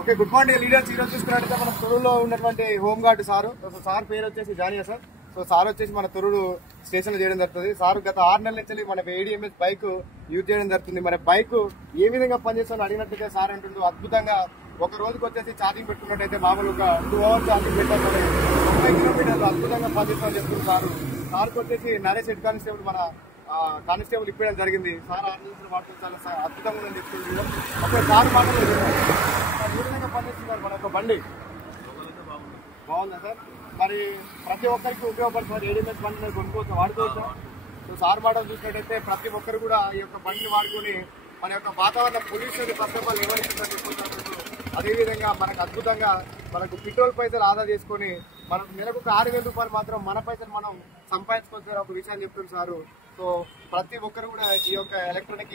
Okay, good morning leaders. ఈరోజు చూసుకున్నట్టయితే మన తొరులో ఉన్నటువంటి హోమ్ గార్డ్ సారు. సార్ పేరు వచ్చేసి జానియా సార్. సార్ వచ్చేసి మన తొరుడు స్టేషన్ లో చేయడం జరుగుతుంది. సార్ గత 6 నెలల నుంచి మన ADMS బైక్ యూజ్ చేయడం జరుగుతుంది. మన బైక్ ఏ విధంగా పనిచేస్తుందో అడిగినట్టుగా సార్ అంటుండ్రు. అద్భుతంగా ఒక రోజుకి వచ్చేసి ఛార్జింగ్ పెట్టుకున్నట్టయితే మామూలుగా 2 hours ఛార్జింగ్ పెట్టాలి, 30 కిలోమీటర్లు అద్భుతంగా పనిచేస్తామని చెప్తున్నారు సార్కి వచ్చేసి నరేష్ హెడ్ కానిస్టేబుల్ మన కానిస్టేబుల్ ఇప్పడం జరిగింది. సార్ 6 నిమిషాలు మాటలు చాలా అద్భుతంగా ఉందని చెప్తున్నారు. ఒక సార్ మాటలు ఏ విధంగా పనిచేస్తున్నారు మన ఒక బండి బాగుందా సార్? మరి ప్రతి ఒక్కరికి ఉపయోగపడుతుంది. ADMS బండి మీరు కొనుక్కోవచ్చు, వాడుకోవచ్చు. సార్ మాటలు చూసినట్టయితే ప్రతి ఒక్కరు కూడా ఈ యొక్క బండిని వాడుకొని మన యొక్క వాతావరణ పొల్యూషన్ ఫస్ట్ ఆఫ్ ఆల్ ఎవరిస్తుందని చెప్పుకుంటారు. అదేవిధంగా మనకు అద్భుతంగా మనకు పెట్రోల్ పైసలు ఆదా చేసుకొని మనకు నెలకు ఒక 6,000 రూపాయలు మాత్రం మన పైసలు మనం సంపాదించుకోవచ్చు ఒక విషయాన్ని చెప్తున్నారు సారు. ప్రతి ఒక్కరు కూడా ఈ యొక్క ఎలక్ట్రానిక్